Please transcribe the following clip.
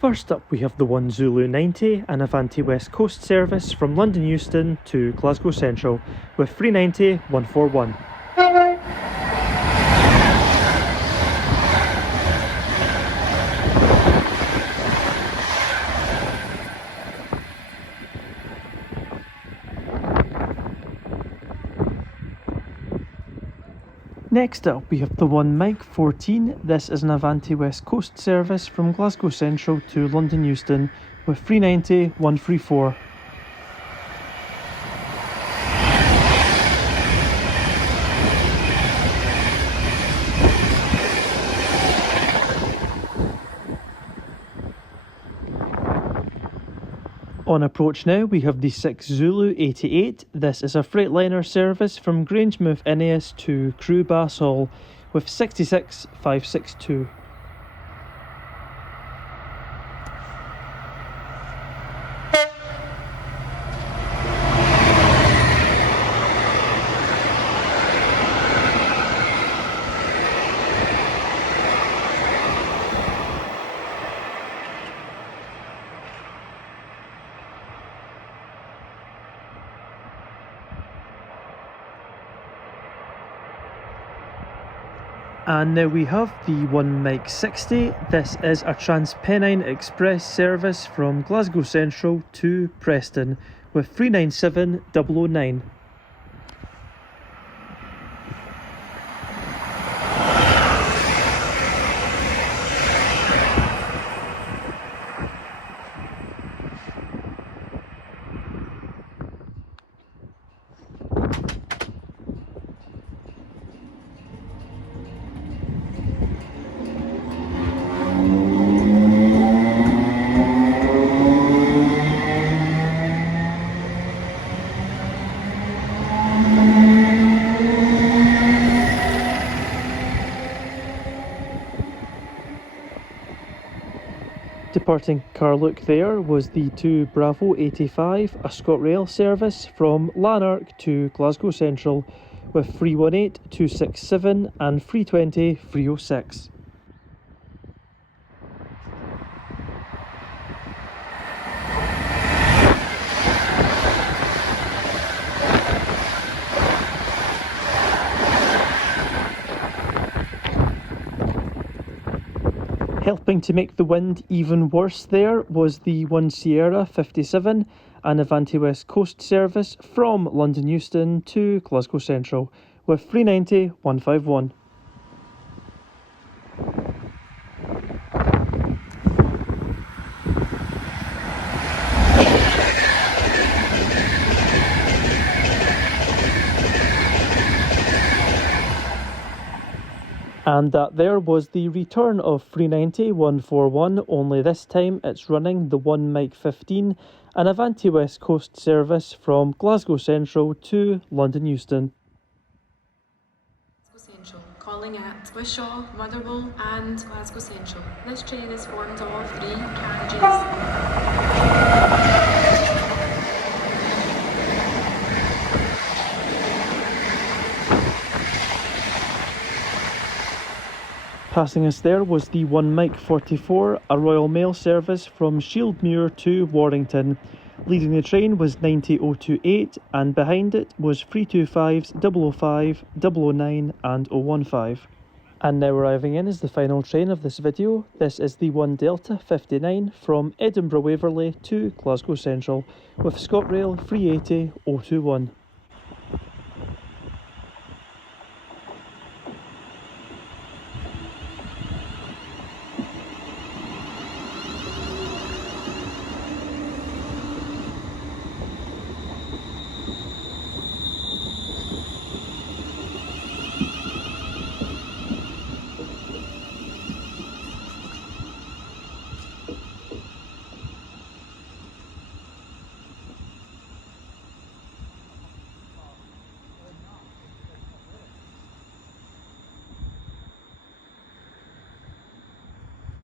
First up, we have the one Zulu 90, an Avanti West Coast service from London Euston to Glasgow Central with 390 141. Next up, we have the one Mike 14. This is an Avanti West Coast service from Glasgow Central to London Euston with 390 134. On approach now, we have the 6 Zulu 88. This is a Freightliner service from Grangemouth Ineos to Crewe Bass Hall with 66 562. And now we have the one Mike 60. This is a Transpennine Express service from Glasgow Central to Preston with 397 009. Departing Carluke there was the 2 Bravo 85, a ScotRail service from Lanark to Glasgow Central with 318 267 and 320 306. Helping to make the wind even worse there was the 1 Sierra 57, an Avanti West Coast service from London Euston to Glasgow Central with 390 151. And that there was the return of 390 141, only this time it's running the 1 Mike 15, an Avanti West Coast service from Glasgow Central to London Euston. Glasgow Central, calling at Wishaw, Motherwell and Glasgow Central. This train is formed of 3 carriages. Passing us there was the 1 Mike 44, a Royal Mail service from Shieldmuir to Warrington. Leading the train was 90028 and behind it was 325s, 005, 009 and 015. And now arriving in is the final train of this video. This is the 1 Delta 59 from Edinburgh Waverley to Glasgow Central with ScotRail 380 021.